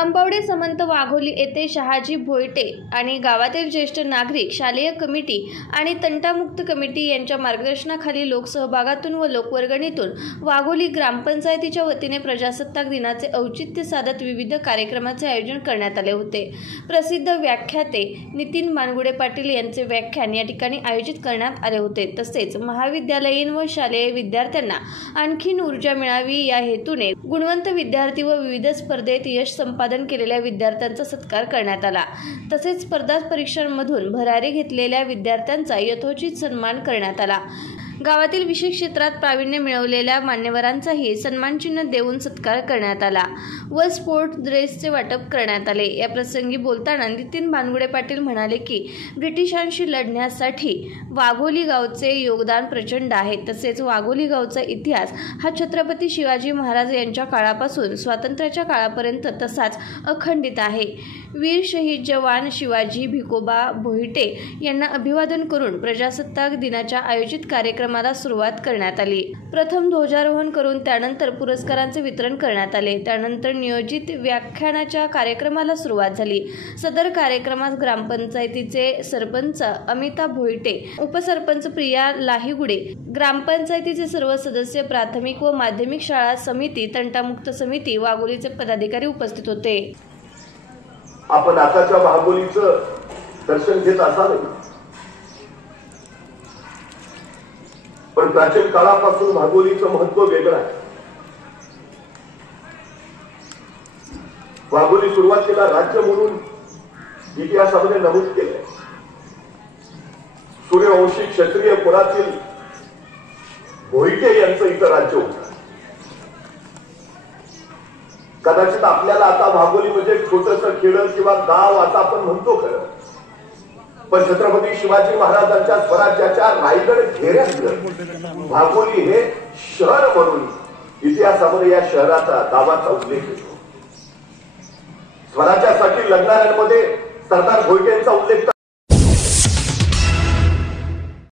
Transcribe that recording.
अंबवडे समंत वाघोली येथे शहाजी भोईटे आणि गावातील ज्येष्ठ नागरिक, शालेय कमिटी आणि तंटामुक्त कमिटी यांच्या मार्गदर्शनाखाली लोकसहभागातून व लोकवर्गणीतून वाघोली ग्रामपंचायतीच्या वतीने प्रजासत्ताक दिनाचे औचित्य साधत विविध कार्यक्रमाचे आयोजन करण्यात आले होते। प्रसिद्ध व्याख्याते नितीन मानगुडे पाटील यांचे व्याख्यान या ठिकाणी आयोजित करण्यात आले होते। तसेच महाविद्यालयीन व शालेय विद्यार्थ्यांना आणखीन ऊर्जा मिळावी या हेतूने गुणवंत विद्यार्थी व विविध स्पर्धेत यश संपादन केलेल्या विद्यार्थ्यांचा सत्कार करण्यात आला। तसेच स्पर्धा परीक्षांमधून भरारी घेतलेल्या विद्यार्थ्यांचा यथोचित सन्मान करण्यात आला। गावातील विशेष क्षेत्रात प्रावीण्य मिळवलेल्या मान्यवरांचाही सन्मानचिन्ह देऊन सत्कार करण्यात आला व स्पोर्ट ड्रेसचे वाटप करण्यात आले। या प्रसंगी बोलताना नितीन मानगुडे पाटील म्हणाले की ब्रिटिशांशी लढण्यासाठी वाघोली गावचे योगदान प्रचंड आहे। तसेच वाघोली गावचा इतिहास हा छत्रपती शिवाजी महाराज यांच्या काळापासून स्वातंत्र्याच्या काळापर्यंत तसाच अखंडित आहे। वीर शहीद जवान शिवाजी भिकोबा भोईटे यांना अभिवादन करून प्रजासत्ताक दिनाच्या आयोजित कार्यक्रमाला सुरुवात करण्यात आली। प्रथम ध्वजारोहण करून त्यानंतर पुरस्कारांचे वितरण करण्यात आले। त्यानंतर नियोजित व्याख्यानाच्या कार्यक्रमाला सुरुवात झाली। सदर कार्यक्रमात ग्रामपंचायतीचे सरपंच अमिता भोईटे, उपसरपंच प्रिया लाहीगुडे, ग्रामपंचायतीचे सर्व सदस्य, प्राथमिक व माध्यमिक शाळा समिती, तंटामुक्त समिती वाघोलीचे पदाधिकारी उपस्थित होते। आपण आताच्या वाघोलीचं दर्शन घेत असाल, पण प्राचीन काळापासून वाघोलीचं महत्व वेगळं आहे। वाघोली सुरुवातीला राज्य म्हणून इतिहासामध्ये नमूद केलंय। सूर्यवंशी क्षत्रिय कुळातील भोईटे यांचं इथं राज्य होतं। कदाचित आपल्याला आता वाघोली म्हणजे छोटंसं खेड किंवा गाव असं आपण म्हणतो खरं, पण छत्रपती शिवाजी महाराजांच्या स्वराज्याच्या रायगड घेऱ्यात वाघोली हे शहर म्हणून इतिहासामध्ये या शहराचा गावाचा उल्लेख येतो। स्वराज्यासाठी लढणाऱ्यांमध्ये सरदार भोईटेंचा उल्लेख